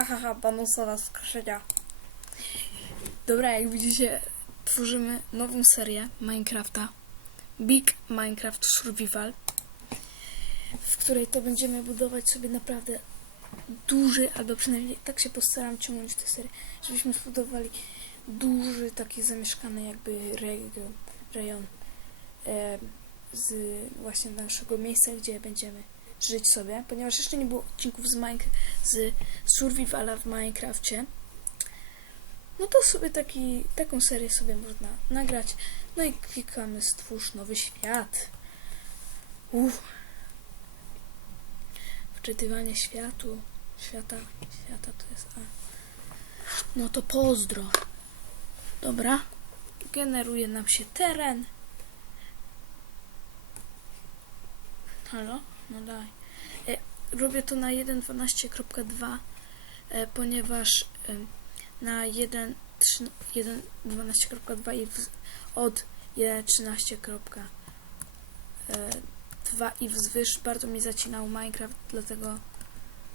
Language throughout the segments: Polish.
Ha, ha, ha, bonusowa. Dobra, jak widzicie, tworzymy nową serię Minecrafta. Big Minecraft Survival. W której to będziemy budować sobie naprawdę duży, albo przynajmniej tak się postaram ciągnąć tę serię, żebyśmy zbudowali duży, taki zamieszkany jakby region, rejon e, z właśnie naszego miejsca, gdzie będziemy żyć sobie, ponieważ jeszcze nie było odcinków z, Mine- z Survivala w Minecrafcie. No to sobie taki, taką serię sobie można nagrać. No i klikamy stwórz nowy świat. Uff. Wczytywanie światu. Świata. Świata to jest A. No to pozdro. Dobra. Generuje nam się teren. Halo? No daj. E, robię to na 1.12.2, e, ponieważ e, na 1.12.2 i w, od 1.13.2 e, i wzwyż bardzo mi zacinał Minecraft, dlatego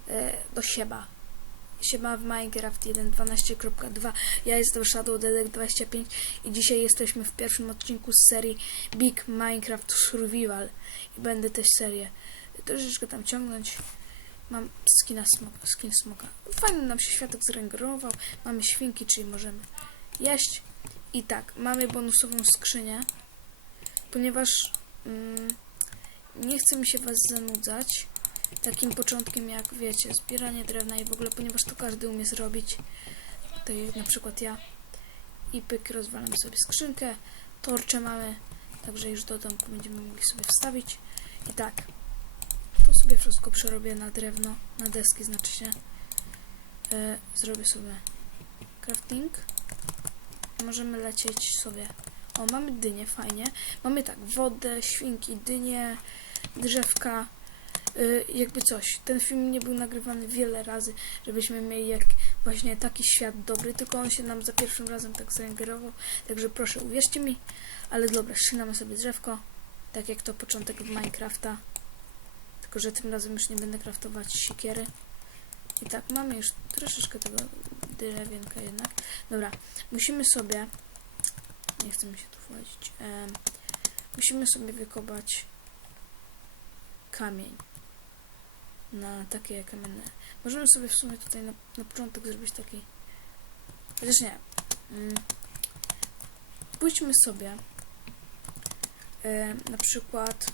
e, do sieba. Siema w Minecraft 1.12.2 Ja jestem Shadow Dedek 25 i dzisiaj jesteśmy w pierwszym odcinku z serii Big Minecraft Survival i będę też serię troszeczkę tam ciągnąć. Mam skina smoka, skin smoka. Fajnie nam się światek zrenderował. Mamy świnki, czyli możemy jeść. I tak, mamy bonusową skrzynię, ponieważ mm, nie chce mi się was zanudzać takim początkiem jak wiecie, zbieranie drewna i w ogóle, ponieważ to każdy umie zrobić. Jak na przykład ja. I pyk, rozwalam sobie skrzynkę. Torcze mamy, także już do domku będziemy mogli sobie wstawić. I tak, to sobie wszystko przerobię na drewno, na deski znaczy się. E, zrobię sobie crafting. Możemy lecieć sobie. O, mamy dynię, fajnie. Mamy tak, wodę, świnki, dynie, drzewka. Y, jakby coś. Ten film nie był nagrywany wiele razy, żebyśmy mieli jak właśnie taki świat dobry, tylko on się nam za pierwszym razem tak zaingerował. Także proszę, uwierzcie mi. Ale dobra, szynamy sobie drzewko. Tak jak to początek Minecrafta. Tylko, że tym razem już nie będę kraftować siekiery. I tak, mamy już troszeczkę tego drewienka jednak. Dobra, musimy sobie... Nie chcę mi się tu wchodzić. Em, musimy sobie wykopać kamień na takie kamienne. Możemy sobie w sumie tutaj na, na początek zrobić taki... Chociaż nie. Mm. Pójdźmy sobie e, na przykład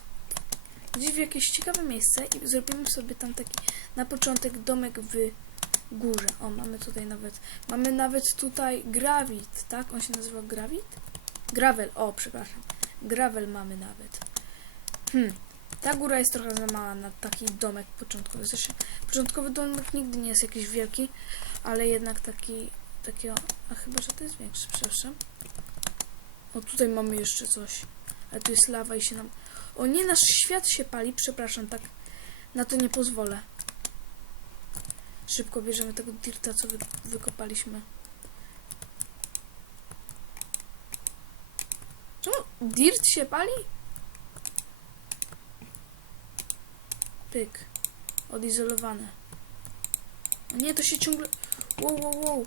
gdzieś w jakieś ciekawe miejsce i zrobimy sobie tam taki na początek domek w górze. O, mamy tutaj nawet, mamy nawet tutaj gravit, tak? On się nazywa gravit? Gravel, o, przepraszam. Gravel mamy nawet. Hmm, ta góra jest trochę za mała na taki domek początkowy. Zresztą początkowy domek nigdy nie jest jakiś wielki, ale jednak taki, takiego, a chyba, że to jest większy, przepraszam. O, tutaj mamy jeszcze coś. Ale tu jest lawa i się nam... O nie, nasz świat się pali, przepraszam, tak na to nie pozwolę. Szybko bierzemy tego dirta, co wy, wykopaliśmy. Czemu dirt się pali? Pyk. Odizolowane. O nie, to się ciągle... Wow, wow, wow.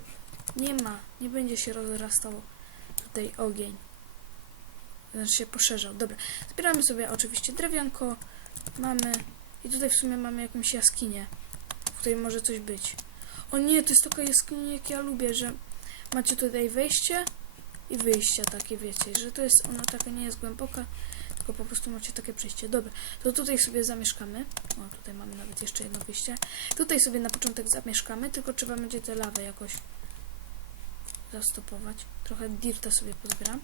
Nie ma. Nie będzie się rozrastało tutaj ogień. Znaczy się poszerzał. Dobra. Zbieramy sobie oczywiście drewianko. Mamy... I tutaj w sumie mamy jakąś jaskinię, w której może coś być. O nie, to jest taka jaskinia, jak ja lubię, że macie tutaj wejście i wyjście takie, wiecie, że to jest, ona taka nie jest głęboka, tylko po prostu macie takie przejście. Dobra, to tutaj sobie zamieszkamy. O, tutaj mamy nawet jeszcze jedno wyjście. Tutaj sobie na początek zamieszkamy, tylko trzeba będzie tę lawę jakoś zastopować. Trochę dirta sobie pozbieram.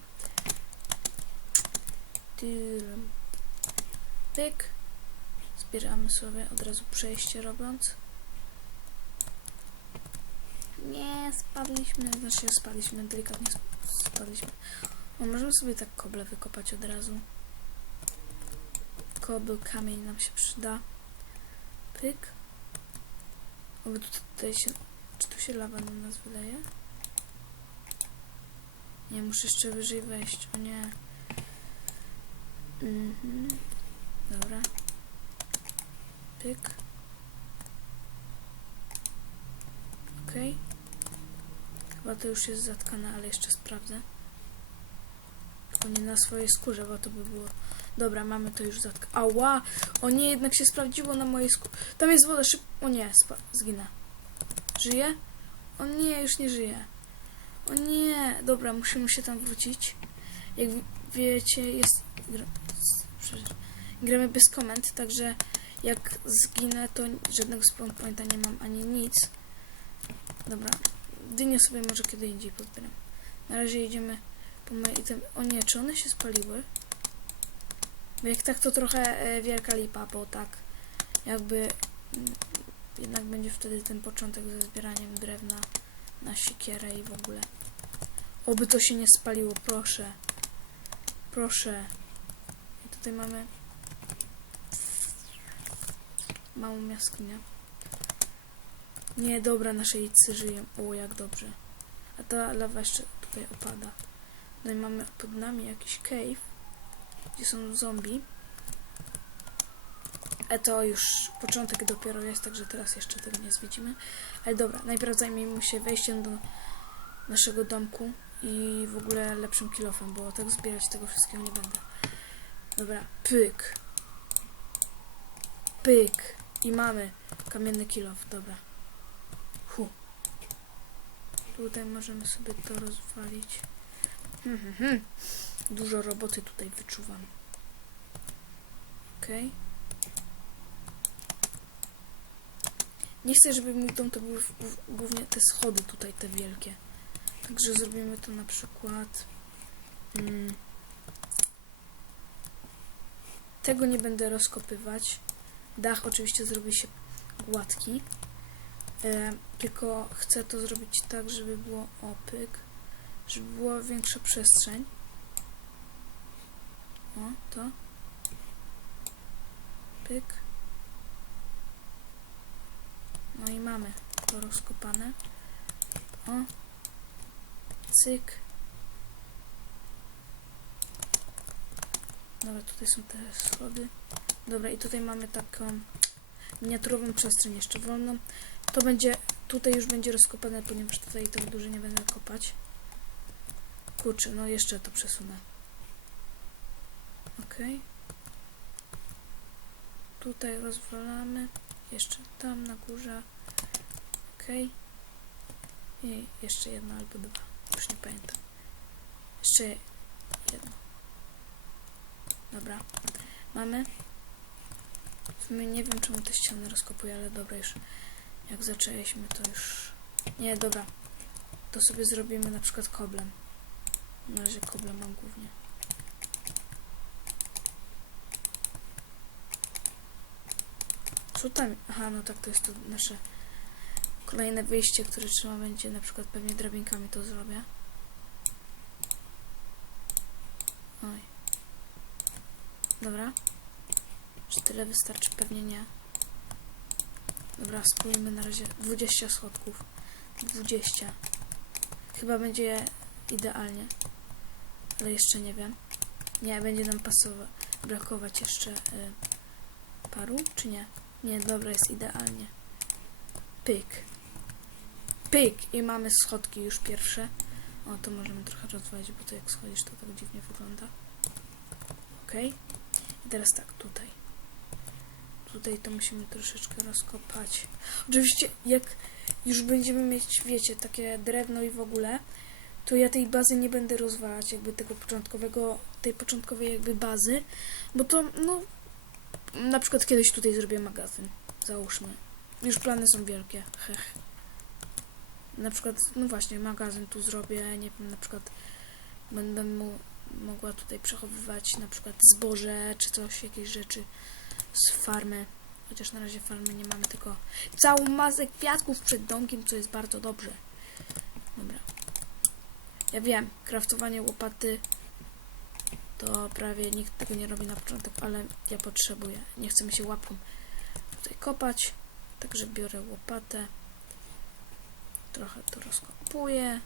Tyrm. Pyk. Zbieramy sobie od razu przejście robiąc. Nie, spadliśmy. Znaczy spadliśmy, delikatnie sp- spadliśmy. O, możemy sobie tak koble wykopać od razu. Kobel, kamień nam się przyda. Pyk. O, tutaj się... Czy tu się lawa na nas wyleje? Nie, muszę jeszcze wyżej wejść. O nie. Mhm. Dobra. Pyk. Okej. Chyba to już jest zatkane, ale jeszcze sprawdzę. Tylko nie na swojej skórze, bo to by było... Dobra, mamy to już zatkane. Ała! O nie, jednak się sprawdziło na mojej skórze. Tam jest woda, szyb... O nie, spa... zginę. Żyje? O nie, już nie żyje. O nie, dobra, musimy się tam wrócić. Jak wiecie, jest... Gramy bez komend, także jak zginę, to żadnego spawn pointa nie mam ani nic. Dobra, dynię sobie może kiedy indziej pozbieram. Na razie idziemy po moje item. O nie, czy one się spaliły? Bo jak tak, to trochę e, wielka lipa, bo tak jakby mm, jednak będzie wtedy ten początek ze zbieraniem drewna na siekierę i w ogóle. Oby to się nie spaliło, proszę. Proszę. I tutaj mamy małą jaskinię. Nie, dobra, nasze jajce żyją. O, jak dobrze. A ta lawa jeszcze tutaj opada. No i mamy pod nami jakiś cave, gdzie są zombie. E to już początek dopiero jest, także teraz jeszcze tego nie zwiedzimy. Ale dobra, najpierw zajmijmy się wejściem do naszego domku i w ogóle lepszym kilofem, bo tak zbierać tego wszystkiego nie będę. Dobra, pyk. Pyk. I mamy kamienny kilof, dobra. Hu. Tutaj możemy sobie to rozwalić. Hmm, hmm, hmm. Dużo roboty tutaj wyczuwam. Okej. Nie chcę, żeby mój dom to były głównie te schody tutaj, te wielkie. Także zrobimy to na przykład... Mm, tego nie będę rozkopywać. Dach oczywiście zrobi się gładki. E, tylko chcę to zrobić tak, żeby było opyk, żeby była większa przestrzeń. O, to. Pyk. No i mamy to rozkopane. O. Cyk. Dobra, tutaj są te schody. Dobra, i tutaj mamy taką miniaturową przestrzeń jeszcze wolną. To będzie, tutaj już będzie rozkopane, ponieważ tutaj tak dużo nie będę kopać. Kurczę, no jeszcze to przesunę. Ok. Tutaj rozwalamy. Jeszcze tam na górze. Ok. I jeszcze jedno albo dwa. Już nie pamiętam. Jeszcze jedno. Dobra. Mamy. W sumie nie wiem, czemu te ściany rozkopuję, ale dobra, już jak zaczęliśmy, to już... Nie, dobra. To sobie zrobimy na przykład koblem. Na razie koblem mam głównie. Co tam? Aha, no tak, to jest to nasze kolejne wyjście, które trzeba będzie na przykład pewnie drabinkami to zrobię. Oj. Dobra. Czy tyle wystarczy? Pewnie nie. Dobra, spróbujmy na razie 20 schodków. 20. Chyba będzie idealnie. Ale jeszcze nie wiem. Nie, będzie nam pasować. Brakować jeszcze y, paru, czy nie? Nie, dobra, jest idealnie. Pyk. Pyk! I mamy schodki już pierwsze. O, to możemy trochę rozwalić, bo to jak schodzisz, to tak dziwnie wygląda. Okej. I teraz tak, tutaj. Tutaj to musimy troszeczkę rozkopać. Oczywiście, jak już będziemy mieć, wiecie, takie drewno i w ogóle, to ja tej bazy nie będę rozwalać, jakby tego początkowego, tej początkowej jakby bazy, bo to, no, na przykład kiedyś tutaj zrobię magazyn, załóżmy. Już plany są wielkie, hech. Na przykład, no właśnie, magazyn tu zrobię, nie wiem, na przykład będę mu, mogła tutaj przechowywać na przykład zboże, czy coś, jakieś rzeczy z farmy. Chociaż na razie farmy nie mamy, tylko całą masę kwiatków przed domkiem, co jest bardzo dobrze. Dobra. Ja wiem, kraftowanie łopaty to prawie nikt tego nie robi na początek, ale ja potrzebuję. Nie chcę mi się łapką tutaj kopać, także biorę łopatę. Trochę to rozkopuję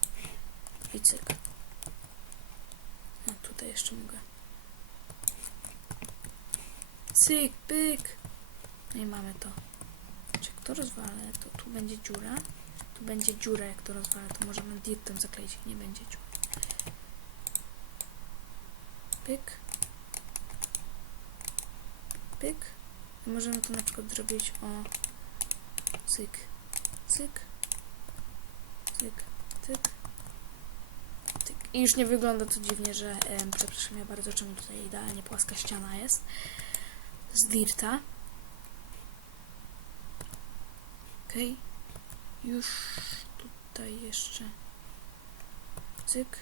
i cyk. A tutaj jeszcze mogę. Cyk, pyk. No i mamy to. Czy jak to rozwalę, to tu będzie dziura. Tu będzie dziura, jak to rozwala, to możemy dirtem zakleić, nie będzie dziury. Pyk. Pyk. I możemy to na przykład zrobić o cyk, cyk, cyk, cyk, cyk. I już nie wygląda to dziwnie, że, em, przepraszam ja bardzo, czemu tutaj idealnie płaska ściana jest z dirta. Okej. Już tutaj jeszcze cyk.